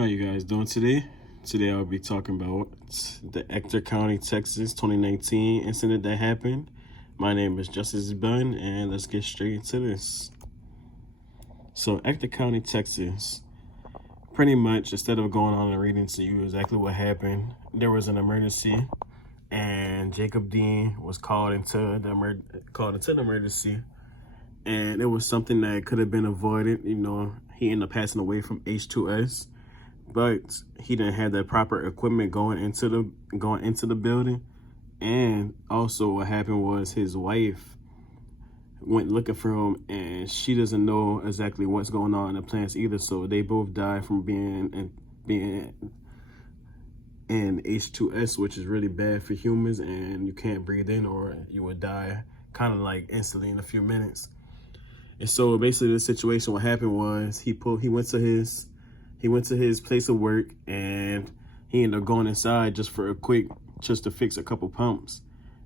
How you guys doing today? Today I'll be talking about the Ector County, Texas 2019 incident that happened. My name is Justice Bunn, and let's get straight into this. So Ector County, Texas, pretty much instead of going on and reading to you exactly what happened, there was an emergency and Jacob Dean was called into the emergency, and it was something that could have been avoided. You know, he ended up passing away from H2S, but he didn't have the proper equipment going into the building. And also what happened was his wife went looking for him, and she doesn't know exactly what's going on in the plants either. So they both died from being in H2S, which is really bad for humans, and you can't breathe in or you would die kind of like instantly in a few minutes. And so basically the situation, what happened was he went to his place of work, and he ended up going inside just to fix a couple pumps.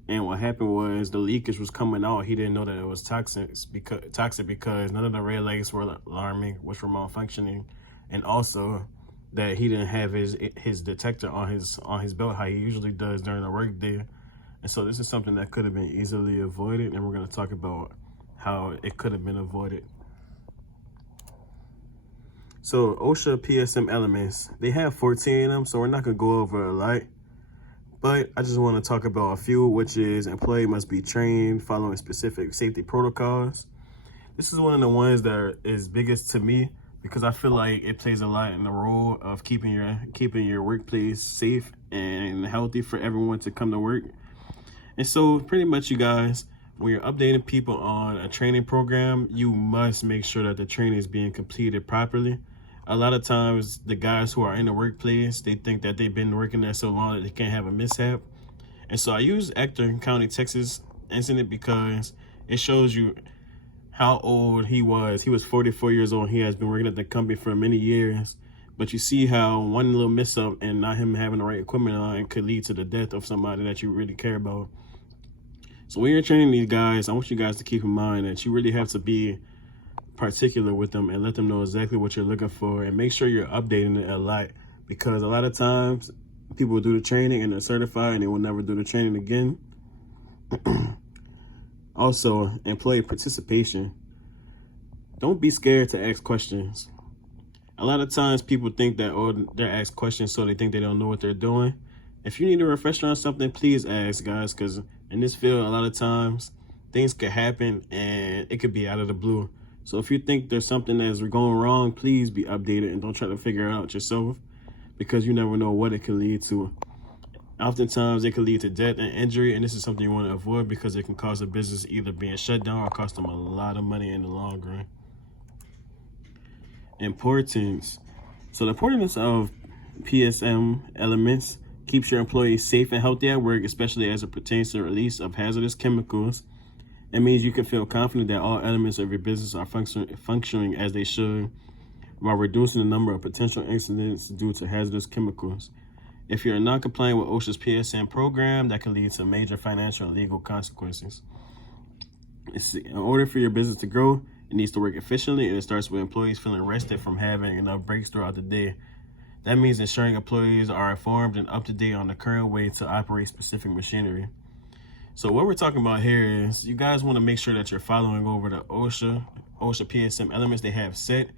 And what happened was the leakage was coming out. He didn't know that it was toxic because none of the red lights were alarming, which were malfunctioning, and also that he didn't have his detector on his belt how he usually does during the work day. And so this is something that could have been easily avoided, and we're going to talk about how it could have been avoided. So OSHA PSM elements, they have 14 of them, so we're not going to go over a lot. But I just want to talk about a few, which is employee must be trained following specific safety protocols. This is one of the ones that is biggest to me because I feel like it plays a lot in the role of keeping your workplace safe and healthy for everyone to come to work. And so pretty much, you guys, when you're updating people on a training program, you must make sure that the training is being completed properly. A lot of times the guys who are in the workplace, they think that they've been working there so long that they can't have a mishap. And so I use Ector County, Texas incident because it shows you how old he was. He was 44 years old. He has been working at the company for many years. But you see how one little mishap and not him having the right equipment on could lead to the death of somebody that you really care about. So when you're training these guys, I want you guys to keep in mind that you really have to be particular with them and let them know exactly what you're looking for, and make sure you're updating it a lot, because a lot of times people will do the training and they're certified and they will never do the training again. Also, employee participation. Don't be scared to ask questions. A lot of times people think that they're asked questions so they think they don't know what they're doing. If you need a refresher on something, please ask, guys, because in this field a lot of times things could happen and it could be out of the blue. So if you think there's something that's going wrong, please be updated and don't try to figure it out yourself, because you never know what it could lead to. Oftentimes it could lead to death and injury, and this is something you want to avoid because it can cause a business either being shut down or cost them a lot of money in the long run. Importance. So the importance of PSM elements keeps your employees safe and healthy at work, especially as it pertains to the release of hazardous chemicals. It means you can feel confident that all elements of your business are functioning as they should, while reducing the number of potential incidents due to hazardous chemicals. If you're not compliant with OSHA's PSM program, that can lead to major financial and legal consequences. In order for your business to grow, it needs to work efficiently, and it starts with employees feeling rested from having enough breaks throughout the day. That means ensuring employees are informed and up to date on the current way to operate specific machinery. So what we're talking about here is you guys want to make sure that you're following over the OSHA PSM elements they have set,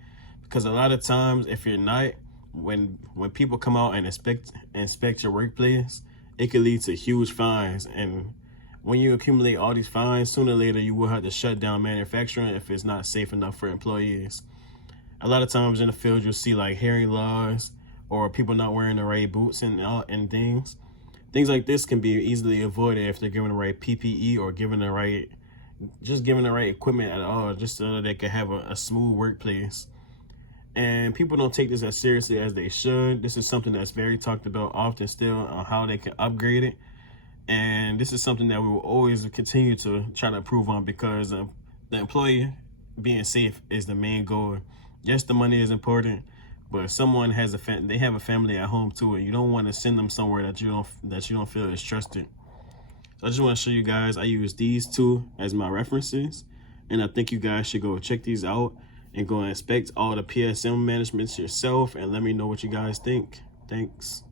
because a lot of times if you're not, when people come out and inspect your workplace, it could lead to huge fines. And when you accumulate all these fines, sooner or later you will have to shut down manufacturing if it's not safe enough for employees. A lot of times in the field you'll see like hearing loss or people not wearing the right boots and things. Things like this can be easily avoided if they're given the right PPE or given the right equipment at all, just so that they can have a smooth workplace. And people don't take this as seriously as they should. This is something that's very talked about often still on how they can upgrade it. And this is something that we will always continue to try to improve on, because the employee being safe is the main goal. Yes, the money is important, but if someone has they have a family at home too, and you don't want to send them somewhere that you don't feel is trusted. So I just want to show you guys, I use these two as my references, and I think you guys should go check these out and go and inspect all the PSM managements yourself and let me know what you guys think. Thanks.